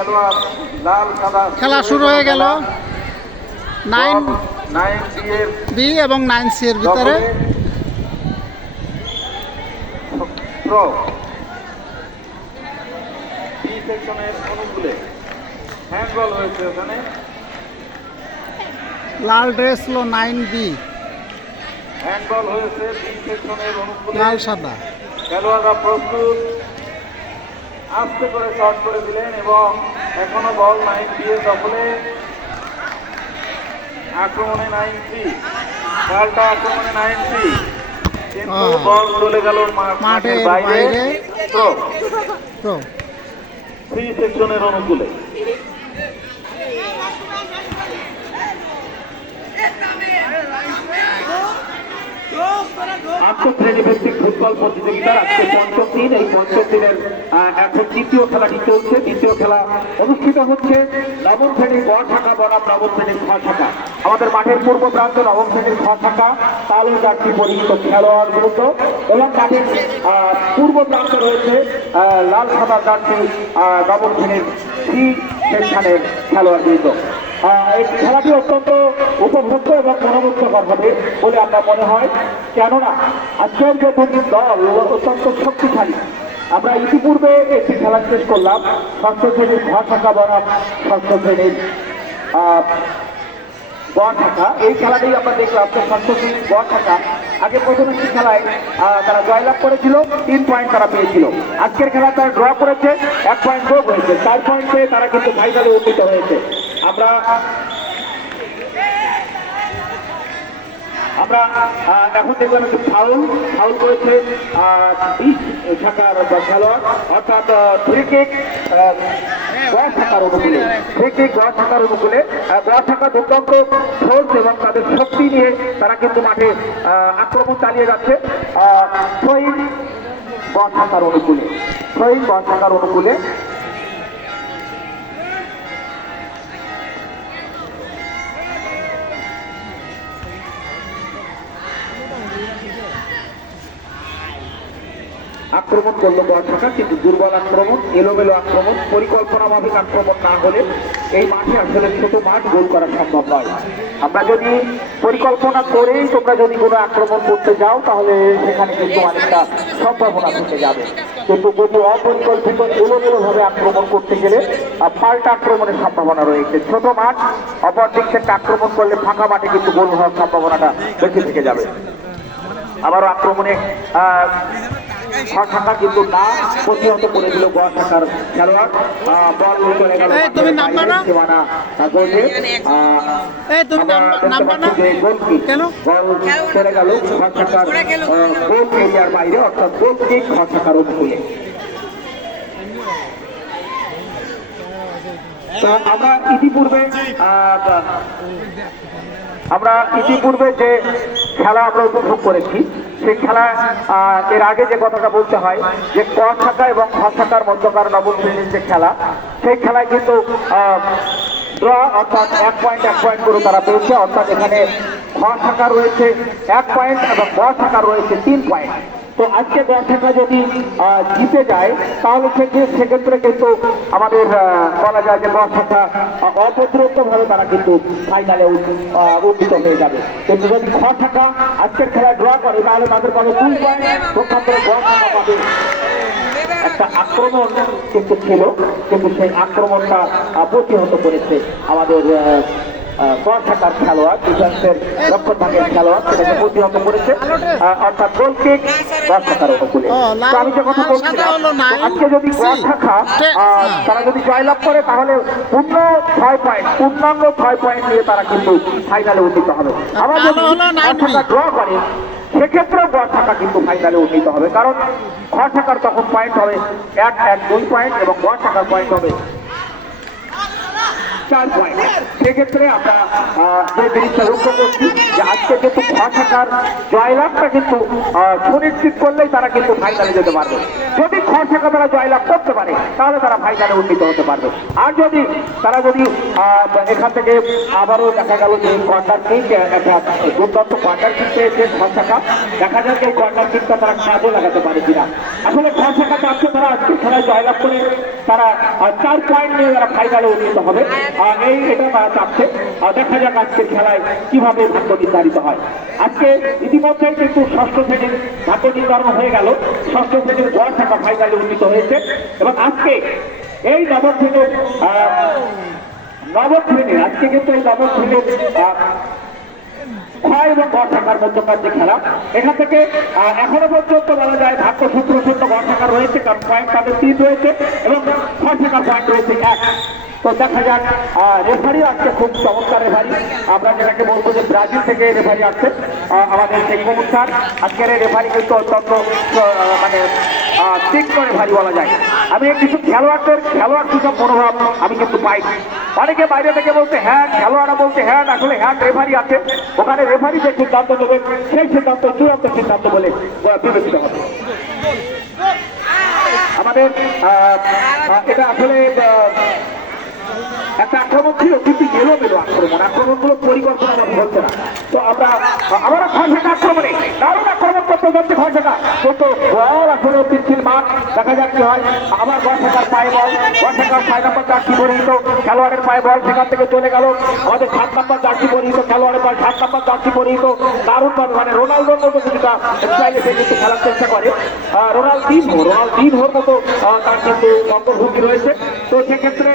খেলোয়াড় লাল সাদা খেলা শুরু হয়ে গেল 9B এবং 9C এর ভিতরে। বি সেকশনের অনুকূলে হ্যান্ডবল হয়েছে ওখানে। লাল ড্রেস হলো 9B, হ্যান্ডবল হয়েছে বি সেকশনের অনুকূলে। লাল সাদা খেলোয়াড়রা প্রস্তুত, আস্তে করে শট করে দিলেন এবং এখনো বল 9B এর দখলে। আক্রমণে 9C, পাল্টা আক্রমণে 9C, কিন্তু বল চলে গেল মাঠের বাইরে। প্রো থ্রি সেকশনের অনুকূলে। আন্তঃশ্রেণীভিত্তিক ফুটবল প্রতিযোগিতার আজকে পঞ্চম দিন। এই পঞ্চম দিনের এখন দ্বিতীয় খেলাটি চলছে। দ্বিতীয় খেলা অনুষ্ঠিত হচ্ছে নবম শ্রেণীর গ শাখা বনাম নবম শ্রেণীর খ শাখা। আমাদের মাঠের পূর্ব প্রান্ত নবম শ্রেণীর খ শাখা কালো জার্সি পরিচিত খেলোয়াড় গুরুত্ব, এবং মাঠের পূর্ব প্রান্তে রয়েছে লাল সাদা জার্সি নবম শ্রেণীর সি সেকশনের খেলোয়াড় গুরুত্ব। এই খেলাটি অত্যন্ত উপভোগ্য এবং মনোমুগ্ধকর হবে বলে আমার মনে হয়, কেননা আজকের যে দুটি দল অত্যন্ত শক্তিশালী। আমরা ইতিপূর্বে একটি খেলা শেষ করলাম ষষ্ঠ শ্রেণীর ঘ শাখা বনাম ষষ্ঠ শ্রেণীর গ শাখা। এই খেলাটি আমরা দেখলাম যে ষষ্ঠ শ্রেণীর গ শাখা আগে প্রথম একটি খেলায় তারা জয়লাভ করেছিল, 3 পয়েন্ট তারা পেয়েছিল। আজকের খেলা তারা ড্র করেছে, 1 পয়েন্ট যোগ হয়েছে, 4 পয়েন্ট পেয়ে তারা কিন্তু ফাইনালে উন্নীত হয়েছে। আমরা এখন দেখলাম একটু ফাউল করেছে বি শাখার খেলোয়াড়, অর্থাৎ ফ্রি কিক গ শাখার অনুকূলে। ফ্রি কিক গ শাখার অনুকূলে। গ শাখা দুর্দান্ত ফোর্স এবং তাদের শক্তি নিয়ে তারা কিন্তু মাঠে আক্রমণ চালিয়ে যাচ্ছে। থ্রোইং গ শাখার অনুকূলে, থ্রোইং গ শাখার অনুকূলে। আক্রমণ করলো গ শাখা, কিন্তু দুর্বল আক্রমণ, এলোমেলো আক্রমণ, পরিকল্পনা মাফিক আক্রমণ না হলে এই মাঠে আসলে ছোট মাঠ গোল করা সম্ভব নয়। আমরা যদি পরিকল্পনা করেই তোমরা যদি কোনো আক্রমণ করতে যাও তাহলে সেখানে কিন্তু অনেকটা সম্ভাবনা থেকে যাবে, কিন্তু যদি অপরিকল্পিত এলোমেলো ভাবে আক্রমণ করতে গেলে পাল্টা আক্রমণের সম্ভাবনা রয়েছে। ছোট মাঠ, অপর দিক থেকে আক্রমণ করলে ফাঁকা মাঠে কিন্তু গোল হওয়ার সম্ভাবনাটা বেশি থেকে যাবে। আবারও আক্রমণে খ শাখা কিন্তু না প্রতিহত করে দিল গ শাখার খেলোয়াড়। বল চলে গেল চলে গেল খ শাখার গোল এরিয়ার বাইরে, অর্থাৎ গোল কিক খ শাখার অনুকূলে। আমরা ইতিপূর্বে যে খেলা আমরা উপভোগ করেছি সেই খেলা এর আগে যে কথাটা বলতে হয় যে ক শাখা এবং খ শাখার মধ্যকার নবম শ্রেণীর যে খেলা, সেই খেলায় কিন্তু ড্র, অর্থাৎ 1 পয়েন্ট করে তারা পেয়েছে। অর্থাৎ এখানে খ শাখা রয়েছে 1 পয়েন্ট এবং গ শাখা রয়েছে 3 পয়েন্ট। তো আজকে গ শাখা যদি জিতে যায় তাহলে সেক্ষেত্রে কিন্তু আমাদের বলা যায় যে গ শাখা অপ্রতিরোধভাবে তারা কিন্তু ফাইনালে উন্নীত হয়ে যাবে। কিন্তু যদি খ শাখা আজকের খেলায় ড্র করে তাহলে তাদের পাবে 2 পয়েন্ট, পক্ষান্তরে গ শাখা পাবে। একটা আক্রমণ কিন্তু ছিল, কিন্তু সেই আক্রমণটা প্রতিহত করেছে আমাদের গ শাখার খেলোয়াড়, ডিফেন্সের রক্ষণভাগের খেলোয়াড়, সেটাকে প্রতিহত করেছে, অর্থাৎ গোল কিক গ শাখার অনুকূলে। তো আমি যে কথা বলছিলাম, আজকে যদি গ শাখা তারা যদি জয়লাভ করে তাহলে পূর্ণাঙ্গ 6 পয়েন্ট নিয়ে তারা কিন্তু ফাইনালে উন্নীত হবে। আবার যদি গ শাখা ড্র করে সেক্ষেত্রেও গ শাখা কিন্তু ফাইনালে উন্নীত হবে, কারণ খ শাখার তখন পয়েন্ট হবে 2 পয়েন্ট এবং গ শাখার পয়েন্ট হবে 4 পয়েন্ট। সেক্ষেত্রে আমরা যে জিনিসটা লক্ষ্য করছি যে আজকে কিন্তু খ শাখার জয়লাভটা কিন্তু সুনিশ্চিত করলেই তারা কিন্তু ফাইনালে যেতে পারবে। যদি খরচাকা তারা জয়লাভ করতে পারে তাহলে তারা ফাইনালে উন্নীত হতে পারবে। আর যদি তারা যদি এখান থেকে আবারও দেখা গেল যে কর্নার কিক একটা দুর্দান্ত কর্নার কিক পেয়েছে খরচাকা, দেখা যাক এই কর্নার কিকটা তারা কাজে লাগাতে পারে কিনা। আসলে খরচাকা চাচ্ছে তারা আজকে খেলায় জয়লাভ করে তারা 4 পয়েন্ট নিয়ে তারা ফাইনালে উন্নীত হবে, এটা তারা চাচ্ছে। দেখা যাক আজকের খেলায় কিভাবে ভাগ্য নির্ধারিত হয়। আজকে ইতিমধ্যেই কিন্তু ষষ্ঠ শ্রেণীর ভাগ্য নির্ধারণ হয়ে গেল, ষষ্ঠ শ্রেণীর গড় থাকা ফাইনালে উন্নীত হয়েছে এবং আজকে এই নবম শ্রেণীর আজকে কিন্তু এই নবম শ্রেণীর ক্ষয় এবং গড় থাকার মধ্যকার যে খেলা, এখান থেকে এখনো পর্যন্ত বলা যায় ভাগ্য সূত্র শূন্য গড় থাকা রয়েছে, কারণ পয়েন্ট তাদের 3 রয়েছে এবং ক্ষয় থাকার পয়েন্ট রয়েছে 1। তো দেখা যাক, রেফারি আজকে খুব চমৎকার রেফারি, আমরা যেটাকে বলবো যে ব্রাজিল থেকে রেফারি আসছে আমাদের সেই অনুষ্ঠান। আজকের এই রেফারি কিন্তু অত্যন্ত মানে তীক্ষ্ণ রেফারি বলা যায়। আমি কিছু খেলোয়াড় সূচক মনোভাব আমি কিন্তু পাই। অনেকে বাইরে থেকে বলতে হ্যাঁ, খেলোয়াড়রা বলতে হ্যাঁ, আসলে হ্যাঁ রেফারি আছে, ওখানে রেফারি যে সিদ্ধান্ত নেবে সেই সিদ্ধান্ত চূড়ান্ত সিদ্ধান্ত বলে বিবেচিত হবে। আমাদের এটা আসলে একটা আক্রমণ ছিল কিন্তু এলোমেলো আক্রমণগুলো পরিকল্পনা হচ্ছে না। তো আমরা আবারও খরচাকা আক্রমণে দারুণ আক্রমণ করতে যাচ্ছে খরচাকা, কিন্তু বল আসলে পিচ্ছিল মাঠ, দেখা যাক কি হয়। আবার গড়থাকার পায়ে বল, গড়থাকার 6 নম্বর জার্সি পরিহিত খেলোয়াড়ের পায়ে বল, সেখান থেকে চলে গেল আমাদের 7 নম্বর জার্সি পরিহিত খেলোয়াড়ের পায়ে 7 নম্বর জার্সি পরিহিত দারুণ মানে রোনাল্ডোর মতো কিছুটা স্টাইলে সে কিন্তু খেলার চেষ্টা করে, রোনাল্ডিনহোর মতো তার কিন্তু অঙ্গভঙ্গি রয়েছে। তো সেক্ষেত্রে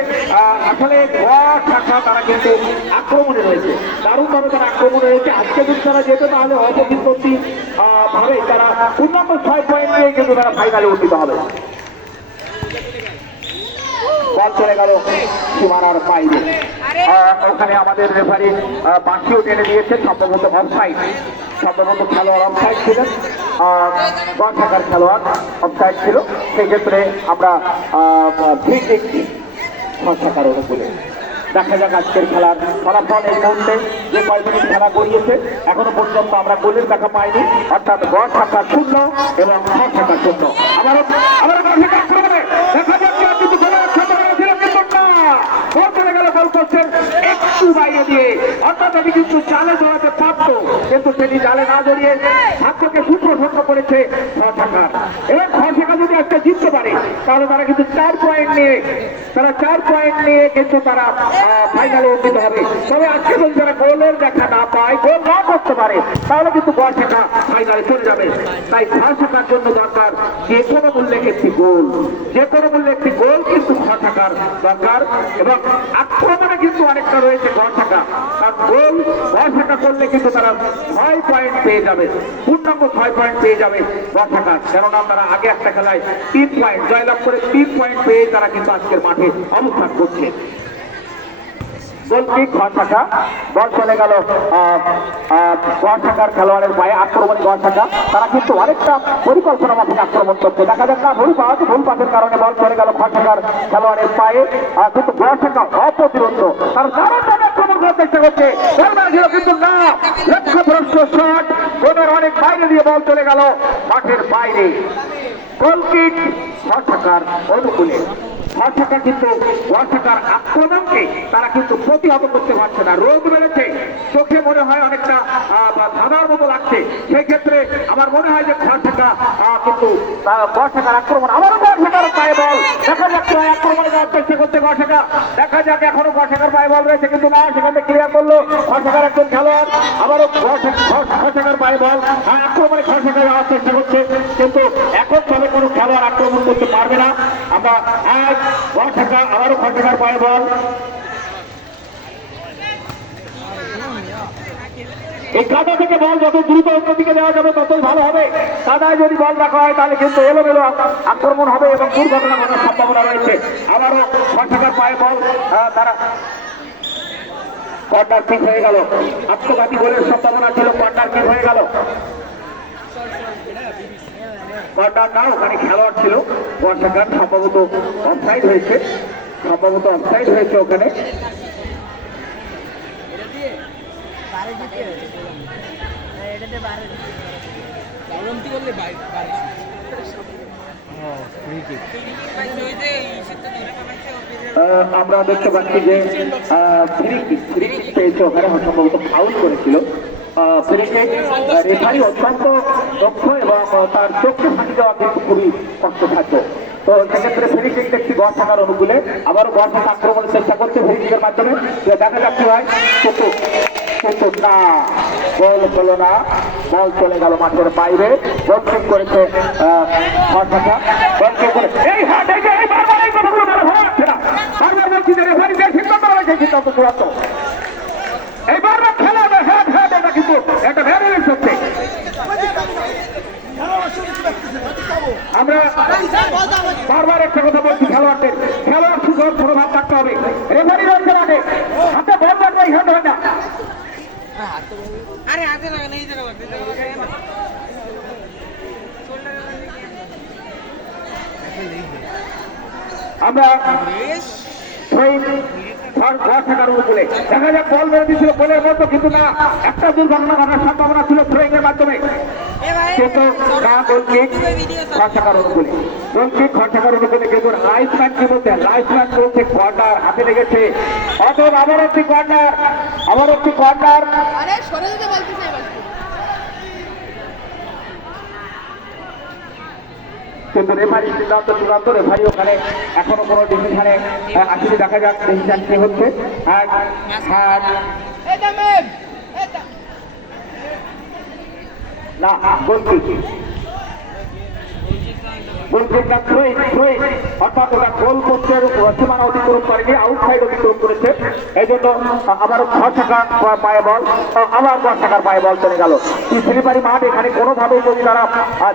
আসলে গড়থাকা তারা কিন্তু আক্রমণে রয়েছে, দারুণভাবে তারা আক্রমণে রয়েছে। আজকে যদি তারা যেতে তাহলে অপ্রতিদ্বন্দ্বী ভাবে তারা পূর্ণাঙ্গ 6 পয়েন্ট নিয়ে কিন্তু তারা ফাইনালে উন্নীত হবে। বল চলে গেল সীমানার বাইরে, ওখানে আমাদের রেফারি বাঁশিও টেনে দিয়েছে, সম্ভবত খেলোয়াড় অফসাইড ছিলেন, গড়থাকার খেলোয়াড় অফসাইড ছিল। সেই ক্ষেত্রে আমরা ফ্রি কিক খরচাকার অনুকূলে। দেখা যাক আজকের খেলার ফলাফল। এই মুহূর্তে যে কয় মিনিট খেলা গড়িয়েছে এখনো পর্যন্ত আমরা গোলের দেখা পাইনি, অর্থাৎ গড়থাকা 0 এবং খরচাকা 0। আবারও গড়থাকা আক্রমণে দেখা যাচ্ছে কিন্তু গোলের সম্ভাবনা ছিল, কিন্তু না, বল চলে গেল গোলপোস্টের একটু বাইরে দিয়ে, অর্থাৎ এটি কিন্তু জালে জড়াতে পারত, কিন্তু সেটি জালে না জড়িয়ে ভাগ্যকে সূত্র শূন্য করেছে খরচাকার। এবং খরচাকা যদি আজকে জিততে পারে তাহলে তারা কিন্তু 4 পয়েন্ট নিয়ে কিন্তু তারা ফাইনালে উন্নীত হবে। তবে আজকে যদি তারা গোলের দেখা না পায়, গোল না করতে পারে, তাহলে কিন্তু গড়থাকা ফাইনালে চলে যাবে। তাই খরচাকার জন্য দরকার যে কোনো মূল্যে একটি গোল, কিন্তু খরচাকার দরকার। এবং আক্রমণে কিন্তু অনেকটা রয়েছে গড়থাকা, কারণ গোল গড়থাকা করলে কিন্তু তারা 6 পয়েন্ট পেয়ে যাবে, পূর্ণাঙ্গ 6 পয়েন্ট পেয়ে যাবে গড়থাকা, কেননা তারা আগে একটা খেলায় 3 পয়েন্ট জয়লাভ করে 3 পয়েন্ট পেয়ে তারা কিন্তু আজকের মাঠে অবস্থান করছে। গোলকিক খরচাকা, বল চলে গেল গড়থাকার খেলোয়াড়ের পায়ে, আক্রমণী গড়থাকা তারা কিন্তু অনেকটা পরিকল্পনা মাফিক আক্রমণ করছে। দেখা যাক না, ভুল পাসের কারণে বল চলে গেল খরচাকার খেলোয়াড়ের পায়ে, কিন্তু গড়থাকা অপ্রতিরোধ, তারা দারুণভাবে আক্রমণ করার চেষ্টা করছে, কিন্তু না, লক্ষ্যভ্রষ্ট শট, গোলের অনেক বাইরে দিয়ে বল চলে গেল মাঠের বাইরে। গোলকিক খরচাকার অনুকূলে। খরচাকা কিন্তু গড়থাকার আক্রমণকে তারা কিন্তু প্রতিহত করতে পারছে না, রোদ বেড়েছে, চোখে মনে হয় অনেকটা ধাঁধার মতো লাগছে। সেই ক্ষেত্রে আমার মনে হয় যে খরচাকা কিন্তু গড়থাকার আক্রমণ, আবারও গড়থাকার পায়ে বল, দেখা যাক আক্রমণে যাওয়ার চেষ্টা করতে গড়থাকা, দেখা যাক এখনো গড়থাকার পায়ে বল রয়েছে, কিন্তু না, সেখানে ক্লিয়ার করলো খরচাকার একজন খেলোয়াড়। আবারও খরচাকার পায়ে বল, আক্রমণে খরচাকা যাওয়ার চেষ্টা করছে, কিন্তু এখন তবে কোনো খেলোয়াড় আক্রমণ করতে পারবে না। আমরা গড়থাকা, আবারও খরচাকার পায়ে বল, এই কাদা থেকে বল যত দ্রুত অন্যদিকে দেওয়া যাবে ততই ভালো হবে। কাদায় যদি বল রাখা হয় তাহলে কিন্তু এলোমেলো আক্রমণ হবে এবং দুর্ঘটনা ঘটার সম্ভাবনা রয়েছে। আবারও খরচাকার পায়ে বল, তারা কর্নার কিক হয়ে গেল, আত্মঘাতী গোলের সম্ভাবনা ছিল, কর্নার কিক হয়ে গেল। কর্নার না, ওখানে খেলোয়াড় ছিল গড়থাকার, সম্ভবত অফসাইড হয়েছে ওখানে। আমরা দেখতে পাচ্ছি যে ফ্রি কিক পেয়েছে ওখানে সম্ভবত ফাউল করেছিল রেফারি অত্যন্ত দক্ষ এবং তার চোখকে ফাঁকি দেওয়া কিন্তু খুবই কষ্টসাধ্য। তো সেক্ষেত্রে ফ্রি কিক একটি গড় থাকার অনুকূলে আবারও গড় থাকা আক্রমণের চেষ্টা করছে ফ্রি কিকের মাধ্যমে। দেখা যাচ্ছে ভাই কিন্তু কিন্তু না, গোল হলো না, বল চলে গেল মাঠের বাইরে। গোল কিক করেছে গোল কিক করে এই হাট এই বারবার এই কথাগুলো বলা হচ্ছে না, বারবার বলছি যে রেফারি যে সিদ্ধান্ত রয়েছে সিদ্ধান্ত চূড়ান্ত। এই বারবার খেলা হ্যাট হ্যাট এটা কিন্তু একটা ভ্যারিয়েন্স হচ্ছে। আমরা বারবার একটা কথা বলছি, খেলোয়াড়দের খেলোয়াড় সুযোগ প্রভাব থাকতে হবে। রেফারি রয়েছে মাঠে, হাতে বল মারবে এই হাট হয় না। আরে হাতে লাগা নেই জায়গা আমরা থাকার উপরে দেখা যাক বল মেরে দিয়েছিল বলের মতো, কিন্তু না, একটা দুর্ঘটনা ঘটার সম্ভাবনা ছিল থ্রোয়িং এর মাধ্যমে, কিন্তু না গোল কিক থাকার অনুকূলে। গোল কিক থাকার অনুকূলে কিন্তু লাইফম্যান কি বলতে লাইফম্যান বলছে কর্নার হাতে লেগেছে, অতএব আবার একটি কর্নার, আবার একটি কর্নার। আরে সরে যেতে বলতেছে এবার কিন্তু রেফারি সিদ্ধান্ত চূড়ান্ত। রেফারি ওখানে এখনো কোনো ডিসিশনে আসলে দেখা যাক ডিসিশন কি হচ্ছে। না গোল কিক, গোল কিক না থ্রোয়িং, অর্থাৎ ওটা গোল পোস্টের সীমানা অতিক্রম করেনি, আউটসাইড অতিক্রম করেছে। এই জন্য আবারও 6 টাকার পায়ে বল, আবার 10 টাকার পায়ে বল চলে গেল। স্লিপারি মাঠ, এখানে কোনোভাবেই যদি তারা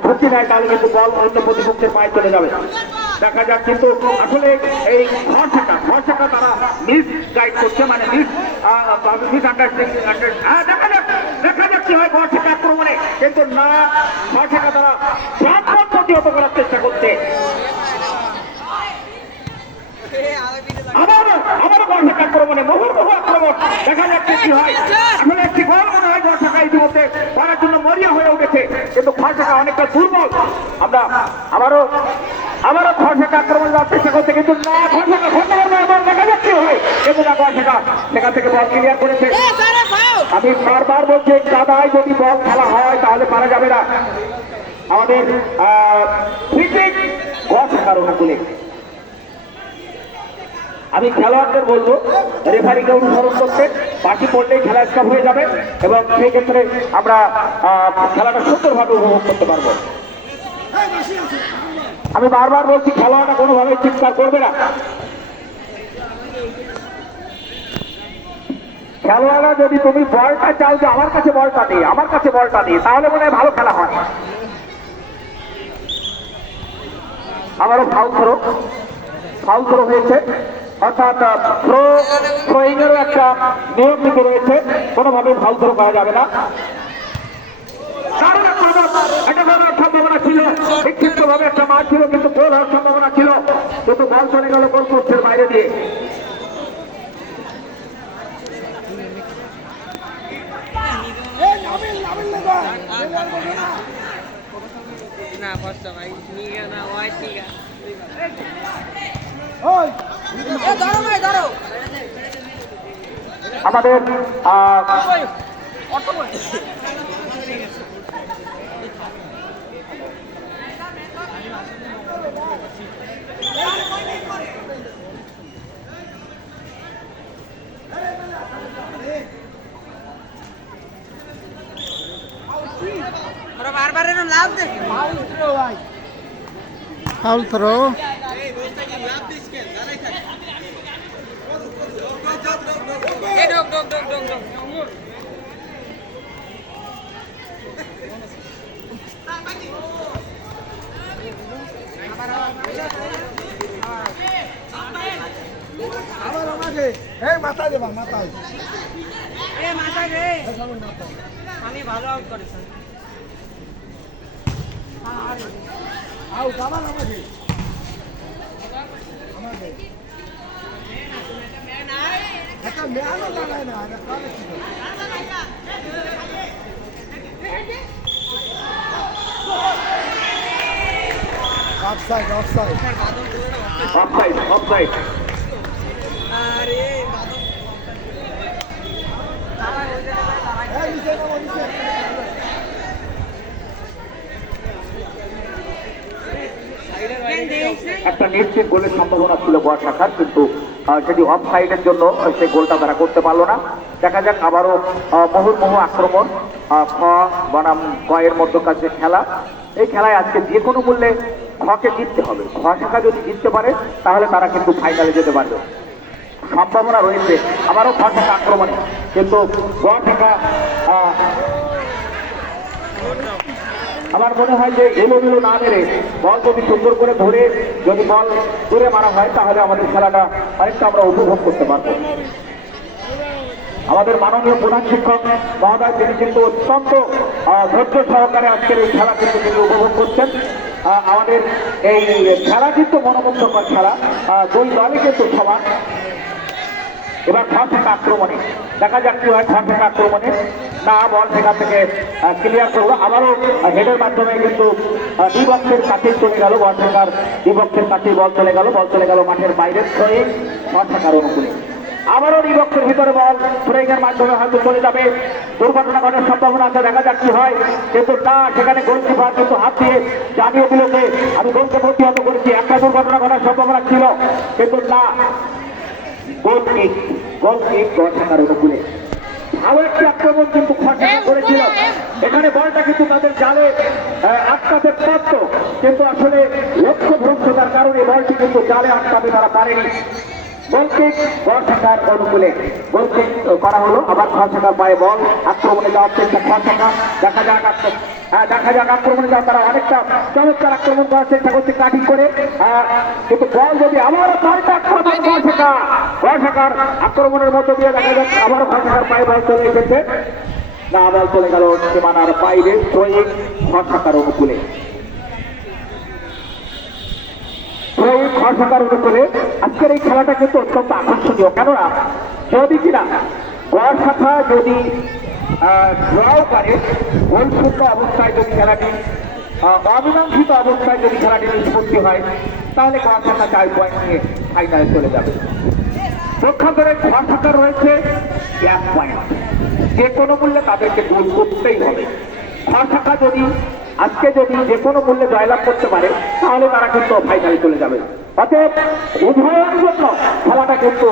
ঝুঁকি নেয় তাহলে কিন্তু বল অন্য প্রতিপক্ষের পায়ে চলে যাবে। দেখা যাক কিন্তু আসলে এই ভরসাটা তারা মিস গাইড করছে, মানে মিস আন্ডারস্ট্যান্ডিং। দেখা যাক কি হয় ভরসাটা আক্রমণে, কিন্তু না, ভরসাটা তারা প্রাণপণ প্রতিহত করার চেষ্টা করছে। আবারও ভরসাটা আক্রমণে মুহুর্মুহু আক্রমণ, দেখা যাচ্ছে কি হয়। আসলে একটি গোল মনে হয় ভরসাটা ইতিমধ্যে করার জন্য মরিয়া হয়ে উঠেছে, কিন্তু ভরসাটা অনেকটা দুর্বল। আমরা আবারও ভরসাটা আক্রমণ যাওয়ার চেষ্টা করছে, কিন্তু না, ভরসাটা দেখা যাচ্ছে হয়, কিন্তু না, ভরসাটা সেখান থেকে বল ক্লিয়ার করেছে। আমি বারবার বলছি দাদাই যদি বল খেলা হয় তাহলে পারা যাবে না। আমাদের ফ্রি কিক গড় থাকার অনুকূলে। আমি খেলোয়াড়দের বলবো রেফারিকে অনুসরণ করতে, বাকি পড়লেই খেলা স্টপ হয়ে যাবে এবং সেই ক্ষেত্রে আমরা খেলাটা সুন্দরভাবে উপভোগ করতে পারবো। আমি বারবার বলছি খেলোয়াড়রা কোনোভাবে চিৎকার করবে না। খেলোয়াড়রা যদি তুমি বলটা চাও যে আমার কাছে বলটা নেই, আমার কাছে বলটা নেই, তাহলে মনে হয় ভালো খেলা হয়। আবারও ফাউল থ্রো হয়েছে, অর্থাৎ থ্রোয়িং এরও একটা নিয়ম নীতি রয়েছে, কোনোভাবে ফাউল থ্রো করা যাবে না। সম্ভাবনা ছিল, বিক্ষিপ্ত ভাবে একটা মাঠ ছিল, কিন্তু গোল হওয়ার সম্ভাবনা ছিল, কিন্তু বল চলে গেল গোল পোস্টের বাইরে দিয়ে। না ফসটা ভাই নিগা না ওয়াই নিগা এ ধরো ভাই ধরো আমাদের ওরা বারবার এরকম লাভ দেখে ফাউল থ্রো। এ ডক ডক ডক ডক ডক মাথায় দেবা মাথায়। এ মাথা রে আমি ভালো আউট করেছি আউট আবার আমাকে একটা মেয়ানো লাগায় না, এটা কানে ছিল। Offside offside offside offside. আরে বাদল দাঁড়া হয়ে যেতে পারে দাঁড়া এই নিচে নামো নিচে কেন দেখছে একটা নিশ্চিত গোলের সম্ভাবনা ছিল গোয়া শাখার, কিন্তু সেটি অফ সাইডের জন্য সেই গোলটা তারা করতে পারলো না। দেখা যাক আবারও মুহুর্মুহু আক্রমণ, খ বনাম গয়ের মধ্যকার যে খেলা, এই খেলায় আজকে যে কোনো মূল্যে খকে জিততে হবে। খ শাখা যদি জিততে পারে তাহলে তারা কিন্তু ফাইনালে যেতে পারবে, সম্ভাবনা রয়েছে আবারও খ শাখা আক্রমণে। কিন্তু গোয়া শাখা আমার মনে হয় যে এলোমেলো না মেরে বল যদি সুন্দর করে ধরে যদি বল দূরে মারা হয় তাহলে আমাদের খেলাটা অনেকটা আমরা উপভোগ করতে পারবো। আমাদের মাননীয় প্রধান শিক্ষক মহোদয় তিনি কিন্তু অত্যন্ত ধৈর্য সহকারে আজকের এই খেলা কিন্তু উপভোগ করছেন। আমাদের এই খেলা কিন্তু মনোমুগ্ধকর খেলা, দুই দলই কিন্তু সমান। এবার খ শাখা আক্রমণে দেখা যাক কি হয়। খ শাখা আক্রমণে না বল সেখান থেকে ক্লিয়ার করলো, আবারও হেডের মাধ্যমে কিন্তু দ্বিবক্ষের কাছে চলে গেল, বল শাখার দ্বিবক্ষের কাছে বল চলে গেল, বল চলে গেল মাঠের বাইরের ছয়ে খ শাখার অনুকূলে। আবারও দ্বিবক্ষের ভিতরে বল স্ট্রাইকের মাধ্যমে হয়তো চলে যাবে, দুর্ঘটনা ঘটার সম্ভাবনা আছে, দেখা যাক কি হয়। কিন্তু না, সেখানে গোলকিপার কিন্তু হাত দিয়ে জানিয়ে দিল যে আমি গোলকে প্রতিহত করেছি। একটা দুর্ঘটনা ঘটার সম্ভাবনা ছিল, কিন্তু না, গোল কিক গোল শাখার অনুকূলে। আরো একটি আক্রমণ কিন্তু খরচা করেছিল, এখানে বলটা কিন্তু তাদের জালে আটকাতে পারত, কিন্তু আসলে লক্ষ্য ভ্রষ্টতার কারণে বলটি কিন্তু জালে আটকাতে তারা পারেনি। গোলকিক গোল শাখার অনুকূলে গোলকিক করা হলো। আবার খ শাখার পায়ে বল আক্রমণে যাওয়ার চেষ্টা খ শাখা, দেখা যাক আক্রমণে যাওয়া তারা অনেকটা চমৎকার আক্রমণ করার চেষ্টা করছে কাটিং করে, কিন্তু বল যদি আবারও পাল্টা আক্রমণ গোল শাখার আক্রমণের মধ্য দিয়ে দেখা যাক আবারও খ শাখার পায়ে বল চলে এসেছে, না বল চলে গেল সীমানার বাইরে শহীদ খ শাখার অনুকূলে। খ শাখার অনুকূলে আজকের এই খেলাটা কিন্তু অত্যন্ত আকর্ষণীয়, কেননা যদি কিনা গোয়া শাখা যদি ড্রও করে, গোলশূন্য অবস্থায় যদি খেলাটি অমীমাংসিত অবস্থায় যদি খেলাটি নিষ্পত্তি হয় তাহলে গোয়া শাখা 4 পয়েন্ট নিয়ে ফাইনালে চলে যাবে। পক্ষান্তরে গোয়া শাখা রয়েছে 1 পয়েন্ট, যে কোনো মূল্যে তাদেরকে গোল করতেই হবে। খ শাখা যদি আজকে যদি যে কোনো মূল্যে জয়লাভ করতে পারে তাহলে তারা কিন্তু ফাইনালে চলে যাবে। অতএব উভয়ের জন্য খেলাটা কিন্তু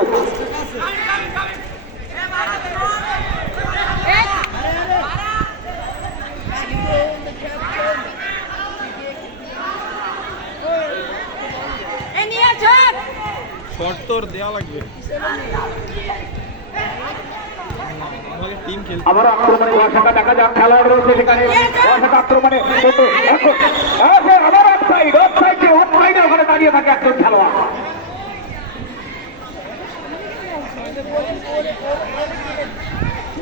শর্ট তোর দেওয়া লাগবে। আমাকে টিম খেলতে আবার আক্রমণে গোয়া শাখা দেখা যাক, খেলোয়াড় রয়েছে সেখানে গোয়া শাখা আক্রমণে, কিন্তু এখন আবার অফসাইডে ওখানে দাঁড়িয়ে থাকে একজন খেলোয়াড়।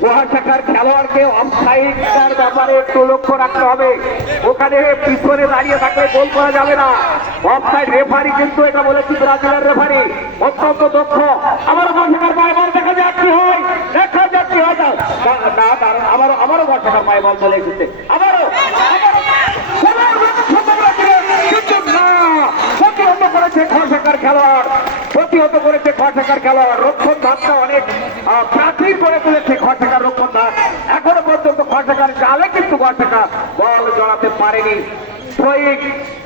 গোয়া শাখার খেলোয়াড়কে অফসাইডের ব্যাপারে একটু লক্ষ্য রাখতে হবে, ওখানে পিছনে দাঁড়িয়ে থাকলে গোল করা যাবে না। অফসাইড রেফারি কিন্তু এটা বলেছি, ব্রাজিলের রেফারি অত্যন্ত দক্ষ। আবার গোয়া শাখার পায়ে বল, দেখা যাক কি হয়, দেখা যাক কি হয়। না দাঁড়ান, আবারও গোয়া শাখার পায়ে বল চলে এসেছে, আবারও প্রতিহত করেছে খ শাখার খেলোয়াড়, রক্ষণ ধাপটা অনেক প্রাচীর করে তুলেছে খ শাখার রক্ষণ ধাপ। এখনো পর্যন্ত খ শাখার জালে কিন্তু খ শাখা বল জড়াতে পারেনি।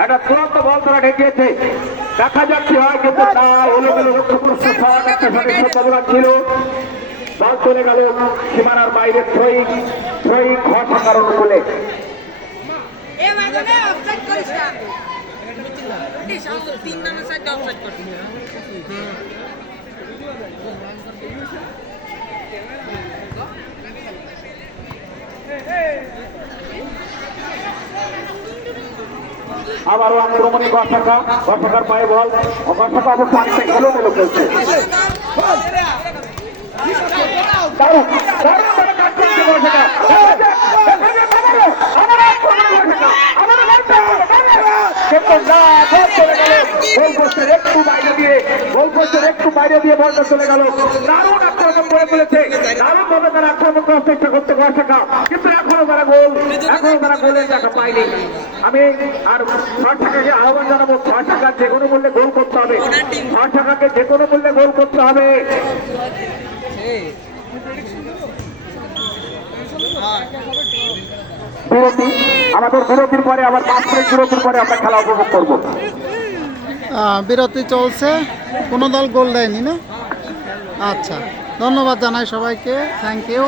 একটা চূড়ান্ত বল তারা ঢেকিয়েছে, দেখা যাক কি হয়। কিন্তু না, এলোমেলো লক্ষ্যপ্রস্ত শট, একটা শটের সম্ভাবনা ছিল, বল চলে গেল সীমানার বাইরে। খ শাখার অনুকূলে এ মানে অফসাইড করিস না, this out 3 number side offside করছিস। আবারও আক্রমণে গোয়া শাখার পায়ে বল, গোয়া শাখা অবশ্য অনেকটা এলোমেলো খেলছে। দারুণ ভাবে কাজ করছে গোয়া শাখা। কিন্তু না, বল চলে গেল গোলপোস্টের একটু বাইরে দিয়ে, গোলপোস্টের একটু বাইরে দিয়ে বলটা চলে গেল। দারুণ আক্রমণ করে ফেলেছে, দারুণ ভাবে তারা আক্রমণ করার চেষ্টা করতে গর্ষাকা, কিন্তু এখনো তারা গোলের দেখা পায়নি। আমি আর গর্ষাকাকে আহ্বান জানাবো, গর্ষাকা যে কোনো মূল্যে গোল করতে হবে, গর্ষাকাকে যে কোনো মূল্যে গোল করতে হবে। বিরতি, আমাদের বিরতির পরে আবার 5 মিনিট বিরতির পরে আমরা খেলা উপভোগ করবো। বিরতি চলছে, কোনো দল গোল দেয়নি না? আচ্ছা, ধন্যবাদ জানাই সবাইকে, থ্যাংক ইউ।